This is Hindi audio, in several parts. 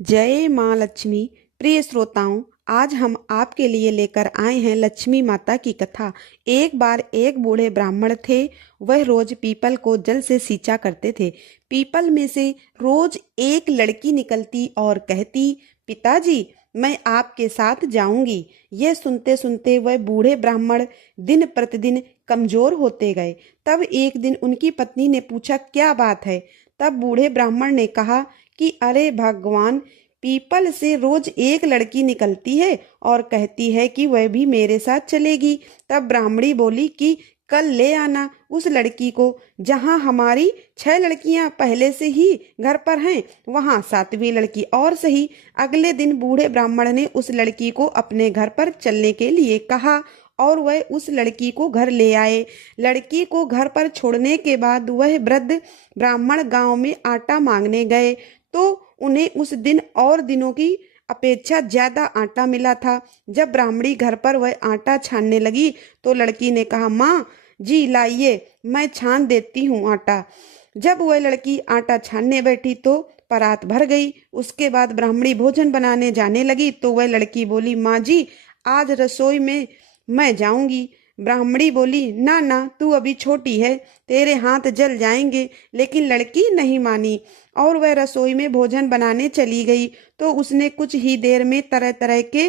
जय माँ लक्ष्मी। प्रिय श्रोताओं, आज हम आपके लिए लेकर आए हैं लक्ष्मी माता की कथा। एक बार एक बूढ़े ब्राह्मण थे। वह रोज पीपल को जल से सींचा करते थे। पीपल में से रोज एक लड़की निकलती और कहती, पिताजी मैं आपके साथ जाऊंगी। यह सुनते सुनते वह बूढ़े ब्राह्मण दिन प्रतिदिन कमजोर होते गए। तब एक दिन उनकी पत्नी ने पूछा, क्या बात है? तब बूढ़े ब्राह्मण ने कहा कि अरे भगवान, पीपल से रोज एक लड़की निकलती है और कहती है कि वह भी मेरे साथ चलेगी। तब ब्राह्मणी बोली कि कल ले आना उस लड़की को। जहां हमारी 6 लड़कियां पहले से ही घर पर हैं, वहां 7वीं लड़की और सही। अगले दिन बूढ़े ब्राह्मण ने उस लड़की को अपने घर पर चलने के लिए कहा और वह उस लड़की को घर ले आए। लड़की को घर पर छोड़ने के बाद वह वृद्ध ब्राह्मण गांव में आटा मांगने गए तो उन्हें उस दिन और दिनों की अपेक्षा ज्यादा आटा मिला था। जब ब्राह्मणी घर पर वह आटा छानने लगी तो लड़की ने कहा, माँ जी लाइए, मैं छान देती हूँ आटा। जब वह लड़की आटा छानने बैठी तो परात भर गई। उसके बाद ब्राह्मणी भोजन बनाने जाने लगी तो वह लड़की बोली, माँ जी आज रसोई में मैं जाऊंगी। ब्राह्मणी बोली, ना ना, तू अभी छोटी है, तेरे हाथ जल जाएंगे। लेकिन लड़की नहीं मानी और वह रसोई में भोजन बनाने चली गई तो उसने कुछ ही देर में तरह तरह के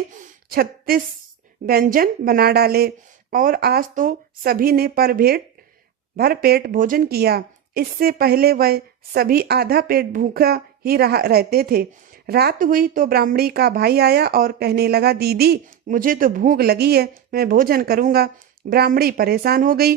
36 व्यंजन बना डाले और आज तो सभी ने भर पेट भोजन किया। इससे पहले वह सभी आधा पेट भूखा ही रहते थे। रात हुई तो ब्राह्मणी का भाई आया और कहने लगा, दीदी मुझे तो भूख लगी है, मैं भोजन करूंगा। ब्राह्मणी परेशान हो गई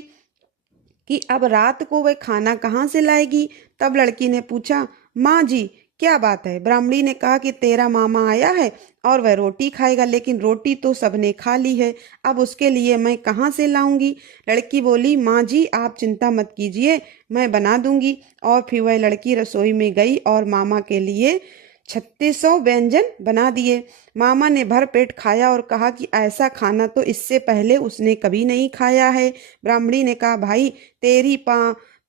कि अब रात को वह खाना कहाँ से लाएगी। तब लड़की ने पूछा, माँ जी क्या बात है? ब्राह्मणी ने कहा कि तेरा मामा आया है और वह रोटी खाएगा, लेकिन रोटी तो सबने खा ली है, अब उसके लिए मैं कहाँ से लाऊंगी? लड़की बोली, माँ जी आप चिंता मत कीजिए, मैं बना दूंगी। और फिर वह लड़की रसोई में गई और मामा के लिए 3600 व्यंजन बना दिए। मामा ने भर पेट खाया और कहा कि ऐसा खाना तो इससे पहले उसने कभी नहीं खाया है। ब्राह्मणी ने कहा, भाई तेरी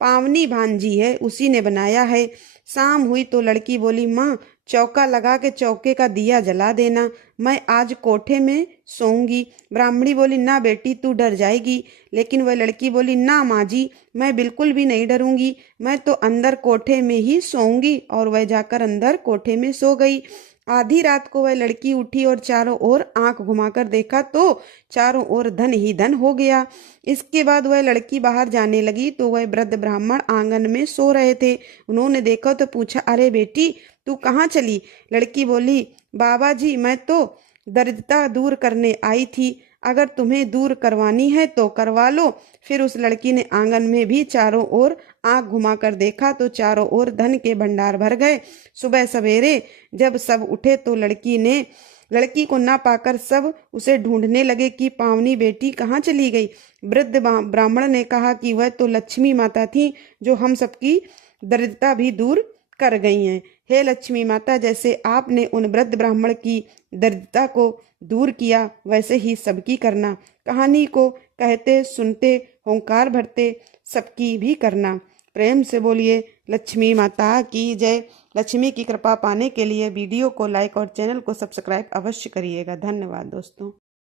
पावनी भांजी है, उसी ने बनाया है। शाम हुई तो लड़की बोली, माँ चौका लगा के चौके का दिया जला देना, मैं आज कोठे में सोऊंगी। ब्राह्मणी बोली, ना बेटी तू डर जाएगी। लेकिन वह लड़की बोली, ना माँ जी मैं बिल्कुल भी नहीं डरूंगी, मैं तो अंदर कोठे में ही सोऊंगी। और वह जाकर अंदर कोठे में सो गई। आधी रात को वह लड़की उठी और चारों ओर आंख घुमाकर देखा तो चारों ओर धन ही धन हो गया। इसके बाद वह लड़की बाहर जाने लगी तो वह वृद्ध ब्राह्मण आंगन में सो रहे थे। उन्होंने देखा तो पूछा, अरे बेटी तू कहाँ चली? लड़की बोली, बाबा जी मैं तो दरिद्रता दूर करने आई थी, अगर तुम्हें दूर करवानी है तो करवा लो। फिर उस लड़की ने आंगन में भी चारों ओर आंख घुमाकर देखा तो चारों ओर धन के भंडार भर गए। सुबह सवेरे जब सब उठे तो लड़की को ना पाकर सब उसे ढूंढने लगे कि पावनी बेटी कहाँ चली गई। वृद्ध ब्राह्मण ने कहा कि वह तो लक्ष्मी माता थी जो हम सबकी दरिद्रता भी दूर कर गई हैं। हे लक्ष्मी माता, जैसे आपने उन वृद्ध ब्राह्मण की दरिद्रता को दूर किया वैसे ही सबकी करना। कहानी को कहते सुनते होंकार भरते सबकी भी करना। प्रेम से बोलिए लक्ष्मी माता की जय। लक्ष्मी की कृपा पाने के लिए वीडियो को लाइक और चैनल को सब्सक्राइब अवश्य करिएगा। धन्यवाद दोस्तों।